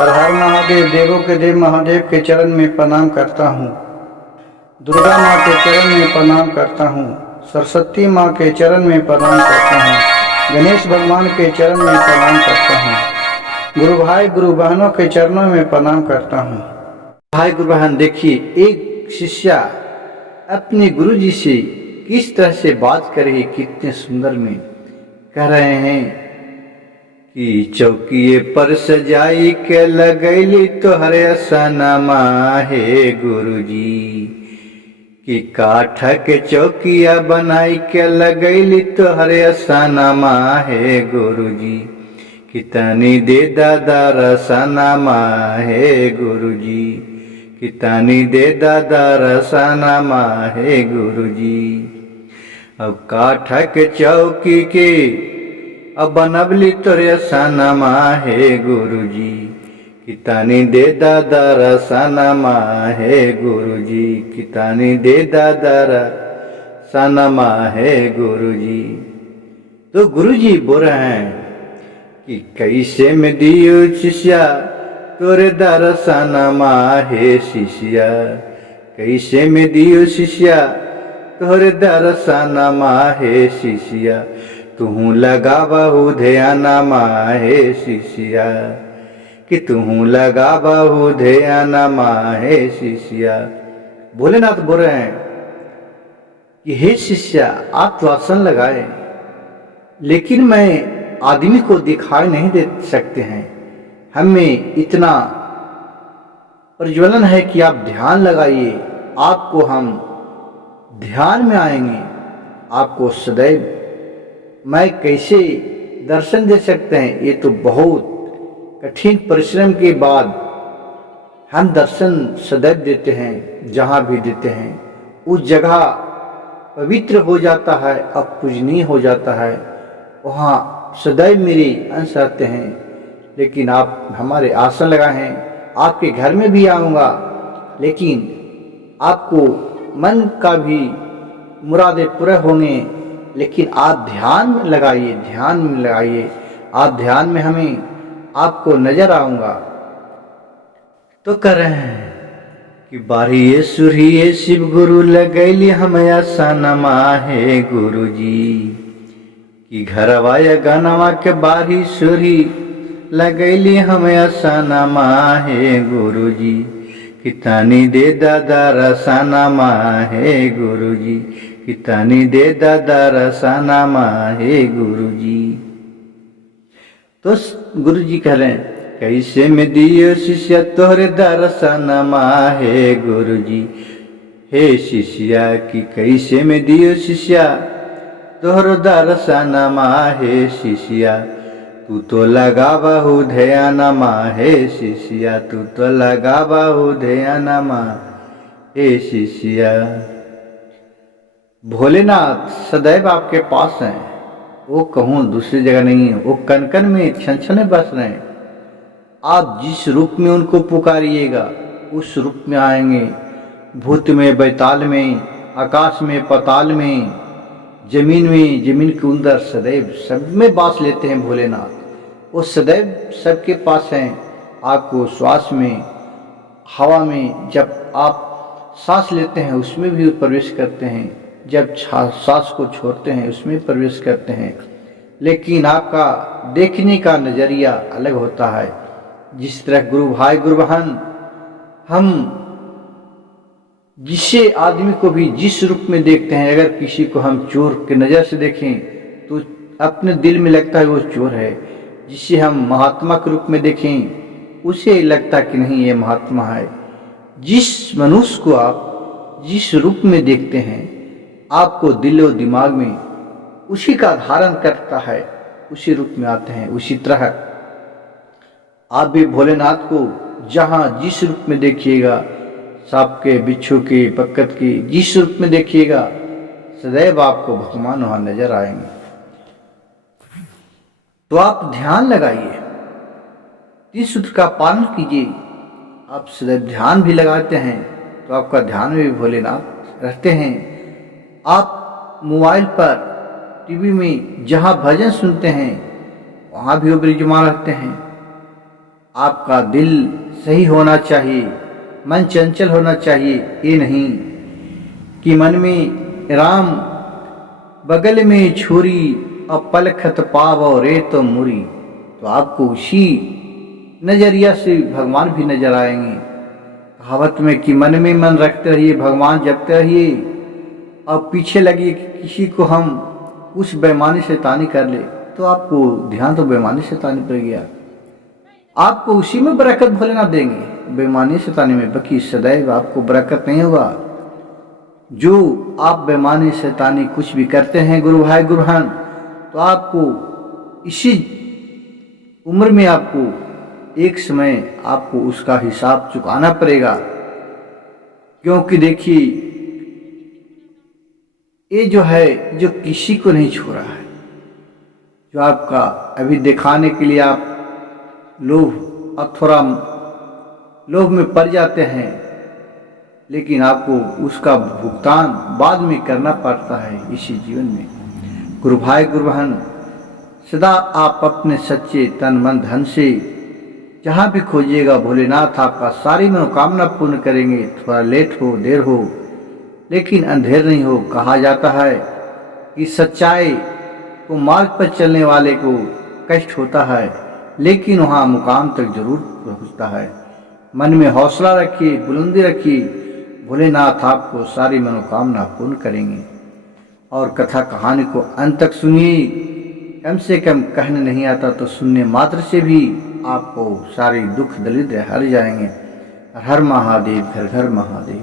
हर हर महादेव, देवों के देव महादेव के चरण में प्रणाम करता हूँ। दुर्गा माँ के चरण में प्रणाम करता हूँ। सरस्वती माँ के चरण में प्रणाम करता हूँ। गणेश भगवान के चरण में प्रणाम करता हूँ। गुरु भाई गुरु बहनों के चरणों में प्रणाम करता हूँ। भाई गुरु बहन, देखिए, एक शिष्या अपने गुरु जी से किस तरह से बात कर रही, कितने सुंदर में कह रहे हैं कि चौकीए पर सजाई के लगैली तोहरे सनमा हे गुरुजी, कि काठ के चौकिया बनाई के लगैली तोहरे सनमा हे गुरुजी, कि तनी दे दादा रसनमा हे गुरुजी, कि तनी दे दादा रसनमा हे गुरुजी। अब काठ के चौकी के अब बनबली तोरे सनमा हे गुरुजी, कि तानी दे दादा रसनमा हे गुरुजी, कि तानी दे दादा रसनमा हे गुरुजी। तो गुरुजी बोल रहे हैं कि कैसे में दियो शिष्या तोरे दर्शनमा हे शिष्या, कैसे में दियो शिष्या तोरे दर्शनमा हे शिष्या, तुहू लगाबहु ध्यानमा हे शिष्या, कि तुहू लगाबहु ध्यानमा हे शिष्या। भोलेनाथ बोल रहे हैं कि हे शिष्या, आप तो आसन लगाए, लेकिन मैं आदमी को दिखाई नहीं दे सकते हैं। हमें इतना प्रज्वलन है कि आप ध्यान लगाइए, आपको हम ध्यान में आएंगे। आपको सदैव मैं कैसे दर्शन दे सकते हैं? ये तो बहुत कठिन परिश्रम के बाद हम दर्शन सदैव देते हैं। जहाँ भी देते हैं उस जगह पवित्र हो जाता है, अपूजनीय हो जाता है। वहाँ सदैव मेरे अंश आते हैं। लेकिन आप हमारे आसन लगाए हैं, आपके घर में भी आऊँगा, लेकिन आपको मन का भी मुरादें पूरे होंगे। लेकिन आप ध्यान में लगाइए, ध्यान में लगाइए। आप ध्यान में हमें आपको नजर आऊंगा। तो कर रहे हैं कि बारिये सुरिये शिव गुरु लगैली हम सनमा हे गुरुजी, कि घरवा गनवा के बारी सुरी लगैली हम सनमा हे गुरुजी, कि तानी दे दादा रसनमा हे गुरुजी, कि तानी दे दादा रसनमा हे गुरुजी। तो गुरुजी कह रहे हैं कैसे में दियो शिष्या तोहरे दर्शनमा हे गुरुजी, हे शिष्या, कि कैसे में दियो शिष्या तोहरो दर्शनमा हे शिष्या, तू तो लगाबहु ध्यानमा हे शिष्या, तू तो लगाबहु ध्यानमा हे शिष्या। भोलेनाथ सदैव आपके पास हैं। वो कहूँ दूसरी जगह नहीं है, वो कन कन में क्षण क्षण में बस रहे हैं। आप जिस रूप में उनको पुकारिएगा उस रूप में आएंगे। भूत में, बैताल में, आकाश में, पाताल में, जमीन में, जमीन के अंदर सदैव सब में बास लेते हैं भोलेनाथ। वो सदैव सबके पास हैं। आपको श्वास में, हवा में, जब आप सांस लेते हैं उसमें भी प्रवेश करते हैं, जब सांस को छोड़ते हैं उसमें प्रवेश करते हैं। लेकिन आपका देखने का नजरिया अलग होता है। जिस तरह गुरु भाई गुरु बहन, हम जिसे आदमी को भी जिस रूप में देखते हैं, अगर किसी को हम चोर के नज़र से देखें तो अपने दिल में लगता है वो चोर है। जिसे हम महात्मा के रूप में देखें उसे लगता कि नहीं ये महात्मा है। जिस मनुष्य को आप जिस रूप में देखते हैं, आपको दिल और दिमाग में उसी का धारण करता है, उसी रूप में आते हैं। उसी तरह आप भी भोलेनाथ को जहाँ जिस रूप में देखिएगा, सांप के, बिच्छू के, बकत के, जिस रूप में देखिएगा सदैव आपको भगवान वहाँ नजर आएंगे। तो आप ध्यान लगाइए, 3 सूत्र का पालन कीजिए। आप सदैव ध्यान भी लगाते हैं तो आपका ध्यान में भी भोलेनाथ रहते हैं। आप मोबाइल पर, टीवी में जहाँ भजन सुनते हैं वहाँ भी वो विराजमान रहते हैं। आपका दिल सही होना चाहिए, मन चंचल होना चाहिए। ये नहीं कि मन में राम बगल में छुरी और पलखत पाव रे तो मुरी। तो आपको उसी नजरिया से भगवान भी नजर आएंगे। कहावत में कि मन में मन रखते रहिए, भगवान जपते रहिए, और पीछे लगी किसी को हम कुछ बेईमानी शैतानी कर ले तो आपको ध्यान तो बेईमानी शैतानी पर गया, आपको उसी में बरकत भोलेनाथ देंगे, बेईमानी शैतानी में बाकी सदैव आपको बरकत नहीं होगा। जो आप बेईमानी शैतानी कुछ भी करते हैं गुरु भाई गुरु बहन, तो आपको इसी उम्र में आपको एक समय आपको उसका हिसाब चुकाना पड़ेगा। क्योंकि देखिए ये जो है जो किसी को नहीं छोड़ा है, जो आपका अभी दिखाने के लिए आप लोभ और थोड़ा लोभ में पड़ जाते हैं, लेकिन आपको उसका भुगतान बाद में करना पड़ता है इसी जीवन में। गुरु भाई गुरु बहन, सदा आप अपने सच्चे तन मन धन से जहाँ भी खोजिएगा भोलेनाथ आपका सारी मनोकामना पूर्ण करेंगे। थोड़ा लेट हो देर हो लेकिन अंधेर नहीं हो। कहा जाता है कि सच्चाई को मार्ग पर चलने वाले को कष्ट होता है, लेकिन वहाँ मुकाम तक जरूर पहुँचता है। मन में हौसला रखिए, बुलंदी रखिए, भोलेनाथ आपको सारी मनोकामना पूर्ण करेंगे। और कथा कहानी को अंत तक सुनिए, कम से कम कहने नहीं आता तो सुनने मात्र से भी आपको सारे दुख दरिद्र हर जाएंगे। हर महादेव, घर घर महादेव।